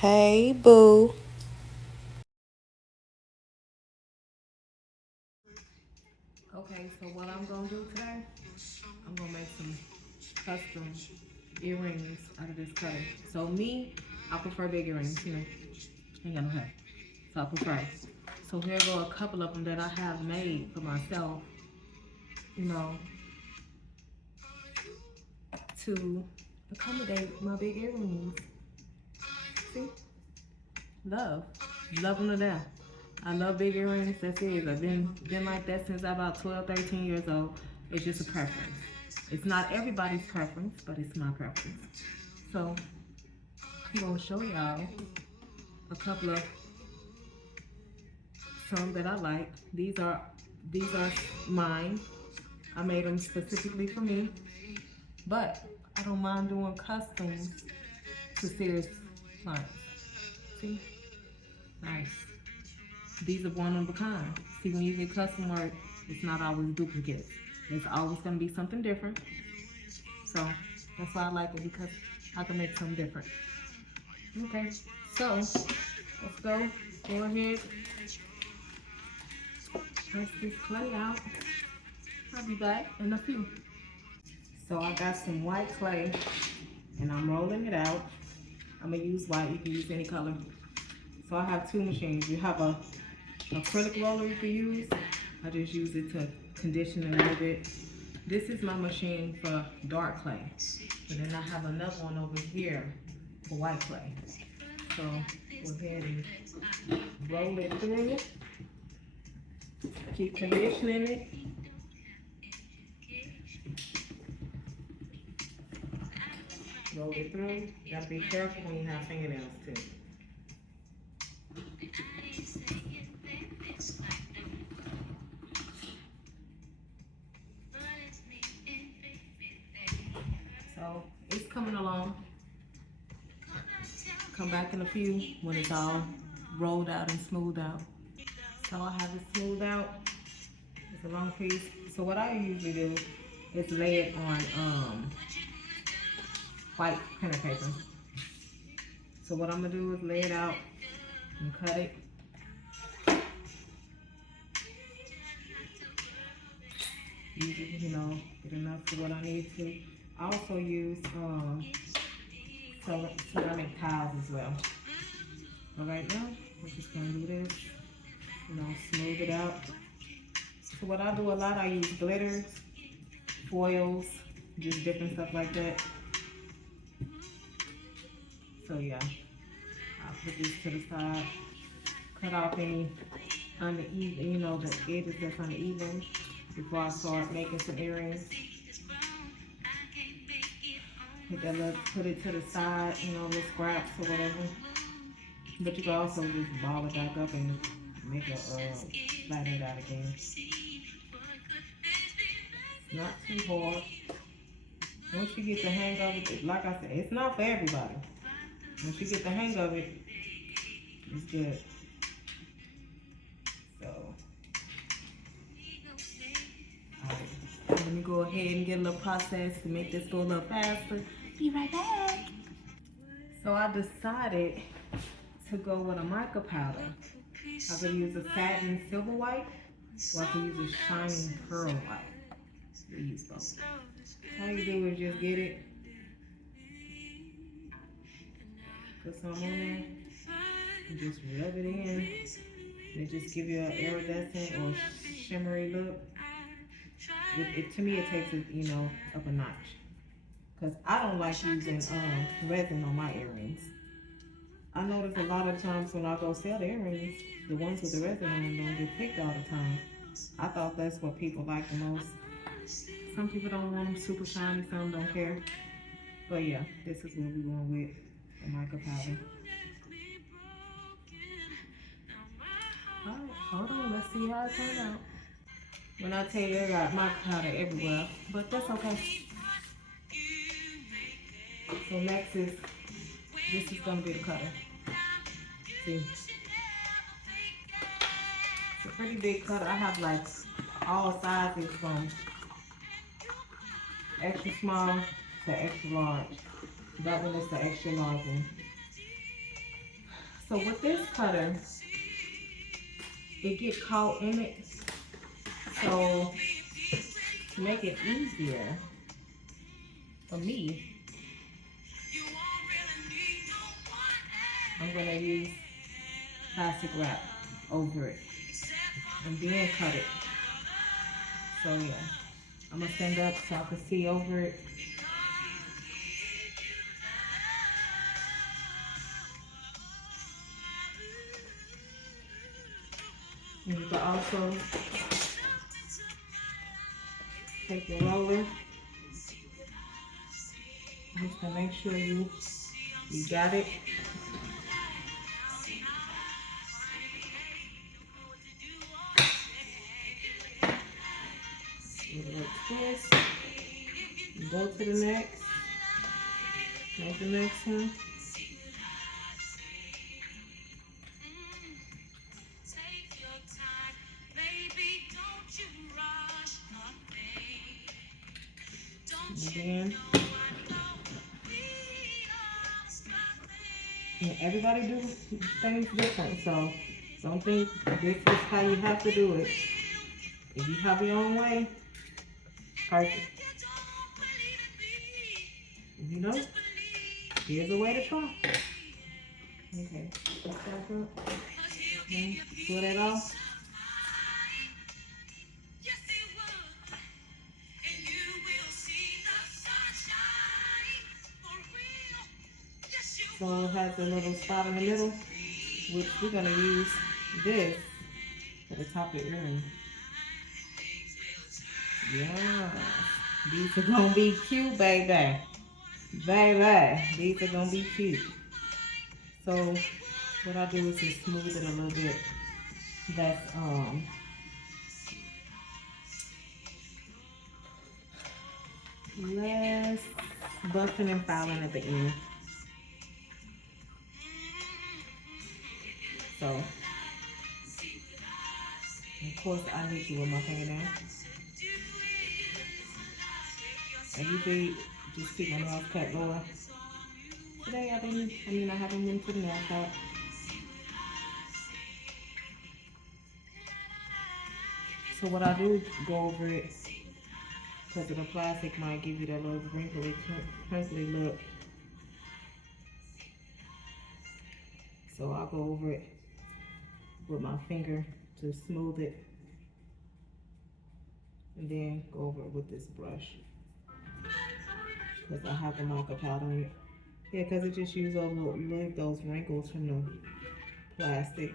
Hey, boo. Okay, so what I'm gonna do today, I'm gonna make some custom earrings out of this cutter. So me, I prefer big earrings, ain't got no hair. So I prefer. So here go a couple of them that I have made for myself, you know, to accommodate my big earrings. See? Love. Love them to death. I love big earrings, that's it. I've been like that since I was about 12, 13 years old. It's just a preference. It's not everybody's preference, but it's my preference. So I'm gonna show y'all a couple of some that I like. These are mine. I made them specifically for me, but I don't mind doing customs to serious clients. See, nice. These are one of a kind. See, when you get custom work, it's not always duplicates. It's always gonna be something different. So that's why I like it because I can make something different. Okay, so let's go. Go ahead, press this clay out. I'll be back in a few. So I got some white clay and I'm rolling it out. I'm gonna use white, you can use any color. So I have two machines. You have a acrylic roller you can use. I just use it to condition it a little bit. This is my machine for dark clay. And then I have another one over here for white clay. So go ahead and roll it through. Keep conditioning it. Roll it through. You gotta be careful when you have fingernails too. So it's coming along. Come back in a few when it's all rolled out and smoothed out. So I have it smoothed out. It's a long piece. So what I usually do is lay it on white printer paper. So what I'm gonna do is lay it out and cut it. Usually, get enough for what I need to. I also use ceramic tiles as well. But right now, we're just gonna do this, smooth it out. So what I do a lot, I use glitters, foils, just different stuff like that. So yeah, I'll put this to the side, cut off any uneven, the edges that's uneven before I start making some earrings. Put it to the side, little scraps or whatever. But you can also just ball it back up and make a flatten it out again. Not too hard. Once you get the hang of it, like I said, it's not for everybody. Once you get the hang of it, it's good. So, alright. Let me go ahead and get a little process to make this go a little faster. Be right back. So I decided to go with a mica powder. I could use a satin silver white, or I could use a shining pearl white. We use both. All you do is just get it, put some on there, and just rub it in. It just give you an iridescent or shimmery look. To me, it takes it, up a notch. Cause I don't like using resin on my earrings. I notice a lot of times when I go sell the earrings, the ones with the resin on them don't get picked all the time. I thought that's what people like the most. Some people don't want them super shiny, some don't care. But yeah, this is what we're going with, the mica powder. Alright, hold on, let's see how it turned out. When I tell you I got mica powder everywhere, but that's okay. So next this is gonna be the cutter. See, it's a pretty big cutter. I have like all sizes from extra small to extra large. That one is the extra large one. So with this cutter, it gets caught in it. So to make it easier for me, I'm gonna use plastic wrap over it and then cut it. So yeah, I'm gonna stand up so I can see over it. And you can also take your roller just to make sure you got it. Give it a little twist. Go to the next. Make the next one. Again. And everybody do things different, so don't think this is how you have to do it. If you have your own way, perfect. If you don't, here's a way to try. Okay, let's back up. Okay, pull that off. So it has a little spot in the middle, which we're gonna use this for the top of the earring. Yeah, these are gonna be cute, baby. Baby, these are gonna be cute. So what I do is just smooth it a little bit. That's less buffing and filing at the end. So, of course, I need to with my fingernail. I usually just keep my nails cut lower. Today I haven't been to the nail shop. So what I do, go over it, because of the plastic might give you that little wrinkly, crinkly look. So I'll go over it with my finger to smooth it, and then go over it with this brush, because I have the mica powder in it. Yeah, because it just uses those wrinkles from the plastic.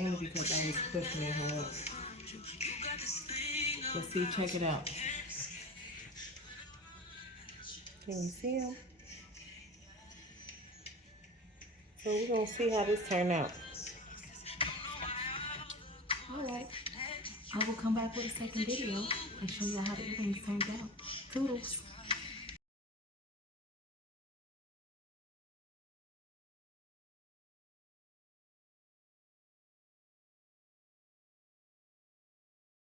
Only because I was pushing it hard. But see, check it out. Can you see them? So we're going to see how this turned out. Alright. I will come back with a second video and show you how the earrings turned out. Toodles.